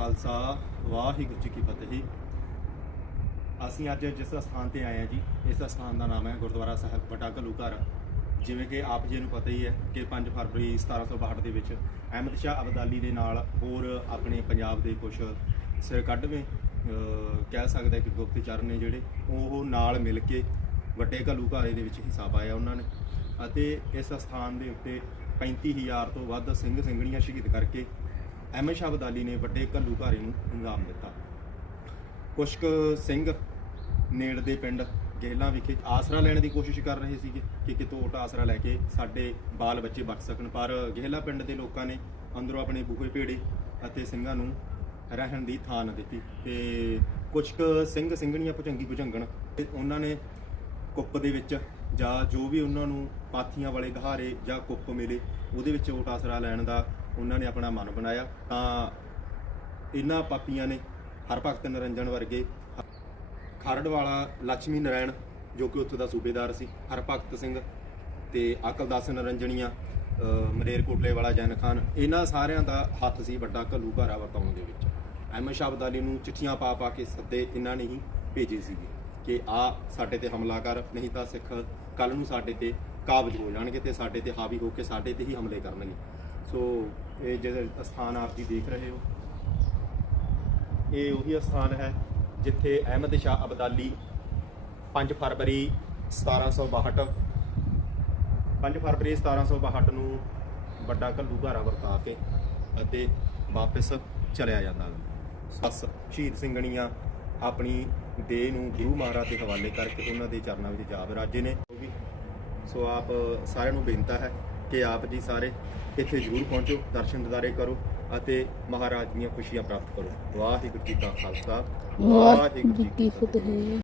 ਖਾਲਸਾ, ਵਾਹਿਗੁਰੂ ਜੀ ਕੀ ਫਤਿਹ। ਅਸੀਂ ਅੱਜ ਜਿਸ ਸਥਾਨ ਤੇ ਆਏ ਹਾਂ ਜੀ, ਇਸ ਸਥਾਨ ਦਾ ਨਾਮ ਹੈ ਗੁਰਦੁਆਰਾ ਸਾਹਿਬ ਬਟਾ ਘੱਲੂਘਰ ਜਿਵੇਂ ਕਿ ਆਪ ਜੀ ਨੂੰ ਪਤਾ ਹੀ ਹੈ ਕਿ 5 ਫਰਵਰੀ 1762 ਦੇ ਵਿੱਚ ਅਹਿਮਦ ਸ਼ਾਹ ਅਬਦਾਲੀ ਦੇ ਨਾਲ ਹੋਰ ਆਪਣੇ ਪੰਜਾਬ ਦੇ ਕੁਝ ਸਿਰ ਕੱਢਵੇਂ ਕਹਿ ਸਕਦਾ ਕਿ ਗੁਪਤਚਰ ਨੇ ਜਿਹੜੇ, ਉਹ ਨਾਲ ਮਿਲ ਕੇ ਵੱਡੇ ਘੱਲੂਘਾਰੇ ਦੇ ਵਿੱਚ ਹਿੱਸਾ ਪਾਇਆ ਉਹਨਾਂ ਨੇ। ਅਤੇ ਇਸ ਸਥਾਨ ਦੇ ਉੱਤੇ 35000 ਤੋਂ ਵੱਧ ਸਿੰਘ ਸਿੰਘਣੀਆਂ ਸ਼ਹੀਦ ਕਰਕੇ ਅਹਿਮਦ ਸ਼ਾਹ ਅਬਦਾਲੀ ਨੇ ਵੱਡੇ ਘੱਲੂਘਾਰੇ ਨੂੰ ਅੰਜਾਮ ਦਿੱਤਾ। ਕੁਝ ਕੁ ਸਿੰਘ ਨੇੜ ਦੇ ਪਿੰਡ ਗੇਲਾਂ ਵਿਖੇ ਆਸਰਾ ਲੈਣ ਦੀ ਕੋਸ਼ਿਸ਼ ਕਰ ਰਹੇ ਸੀਗੇ ਕਿ ਕਿਤੋਂ ਓਟ ਆਸਰਾ ਲੈ ਕੇ ਸਾਡੇ ਬਾਲ ਬੱਚੇ ਬਚ ਸਕਣ, ਪਰ ਗੇਲਾ ਪਿੰਡ ਦੇ ਲੋਕਾਂ ਨੇ ਅੰਦਰੋਂ ਆਪਣੇ ਬੂਹੇ ਭੇੜੇ ਅਤੇ ਸਿੰਘਾਂ ਨੂੰ ਰਹਿਣ ਦੀ ਥਾਂ ਨਾ ਦਿੱਤੀ ਤੇ ਕੁਝ ਕੁ ਸਿੰਘ, ਸਿੰਘਣੀਆਂ ਭੁਜੰਗੀ ਭੁਜੰਗਣ ਤੇ ਉਹਨਾਂ ਨੇ ਕੁੱਪ ਦੇ ਵਿੱਚ ਜਾਂ ਜੋ ਵੀ ਉਹਨਾਂ ਨੂੰ ਪਾਥੀਆਂ ਵਾਲੇ ਗਹਾਰੇ ਜਾਂ ਕੁੱਪ ਮਿਲੇ, ਉਹਦੇ ਵਿੱਚ ਓਟ ਆਸਰਾ ਲੈਣ ਦਾ ਉਹਨਾਂ ਨੇ ਆਪਣਾ ਮਨ ਬਣਾਇਆ, ਤਾਂ ਇਹਨਾਂ ਪਾਪੀਆਂ ਨੇ ਹਰਭਗਤ ਨਰਿੰਜਨ ਵਰਗੇ ਖਰੜ ਵਾਲਾ ਲక్ష్ਮੀ ਨਾਰਾਇਣ ਜੋ ਕਿ ਉੱਥੇ ਦਾ ਸੂਬੇਦਾਰ ਸੀ ਹਰਭਗਤ ਸਿੰਘ ਤੇ ਅਕਲਦਾਸ ਨਰਿੰਜਣੀਆਂ ਮਲੇਰਕੋਟਲੇ ਵਾਲਾ ਜੈਨ ਖਾਨ, ਇਹਨਾਂ ਸਾਰਿਆਂ ਦਾ ਹੱਥ ਸੀ ਵੱਡਾ ਘੱਲੂ ਘਾਰਾ ਵਰਤਾਉਣ ਦੇ ਵਿੱਚ। ਅਹਿਮਦ ਸ਼ਾਹ ਅਬਦਾਲੀ ਨੂੰ ਚਿੱਠੀਆਂ ਪਾ ਪਾ ਕੇ ਸੱਦੇ ਇਹਨਾਂ ਨੇ ਹੀ ਭੇਜੇ ਸੀਗੇ ਕਿ ਆ ਸਾਡੇ ਤੇ ਹਮਲਾ ਕਰ, ਨਹੀਂ ਤਾਂ ਸਿੱਖ ਕੱਲ ਨੂੰ ਸਾਡੇ ਤੇ ਕਾਬਜ ਹੋ ਜਾਣਗੇ ਤੇ ਸਾਡੇ ਤੇ ਹਾਵੀ ਹੋ ਕੇ ਸਾਡੇ ਤੇ ਹੀ ਹਮਲੇ ਕਰਨਗੇ। ਸੋ ਇਹ ਜਿਹੜਾ ਸਥਾਨ ਆਪ ਜੀ ਦੇਖ ਰਹੇ ਹੋ, ਇਹ ਉਹੀ ਸਥਾਨ ਹੈ ਜਿੱਥੇ ਅਹਿਮਦ ਸ਼ਾਹ ਅਬਦਾਲੀ 5 ਫਰਵਰੀ 1762 5 ਫਰਵਰੀ 1762 ਨੂੰ ਵੱਡਾ ਘੱਲੂ ਘਾਰਾ ਵਰਤਾ ਕੇ ਅਤੇ ਵਾਪਸ ਚਲਿਆ ਜਾਂਦਾ ਸੱਸ ਸ਼ਹੀਦ ਸਿੰਘਣੀਆਂ ਆਪਣੀ ਦੇਹ ਨੂੰ ਗੁਰੂ ਮਹਾਰਾਜ ਦੇ ਹਵਾਲੇ ਕਰਕੇ ਉਹਨਾਂ ਦੇ ਚਰਨਾਂ ਵਿੱਚ ਜਾ ਵਿਰਾਜੇ ਨੇ। ਉਹ ਵੀ ਸੋ ਆਪ ਸਾਰਿਆਂ ਨੂੰ ਬੇਨਤੀ ਹੈ ਕਿ ਆਪ ਜੀ ਸਾਰੇ ਇੱਥੇ ਜ਼ਰੂਰ ਪਹੁੰਚੋ ਦਰਸ਼ਨ ਦਿਦਾਰੇ ਕਰੋ ਅਤੇ ਮਹਾਰਾਜ ਦੀਆਂ ਖੁਸ਼ੀਆਂ ਪ੍ਰਾਪਤ ਕਰੋ। ਵਾਹਿਗੁਰੂ ਜੀ ਕਾ ਖਾਲਸਾ ਵਾਹਿਗੁਰੂ ਜੀ ਕੀ ਫਤਿਹ।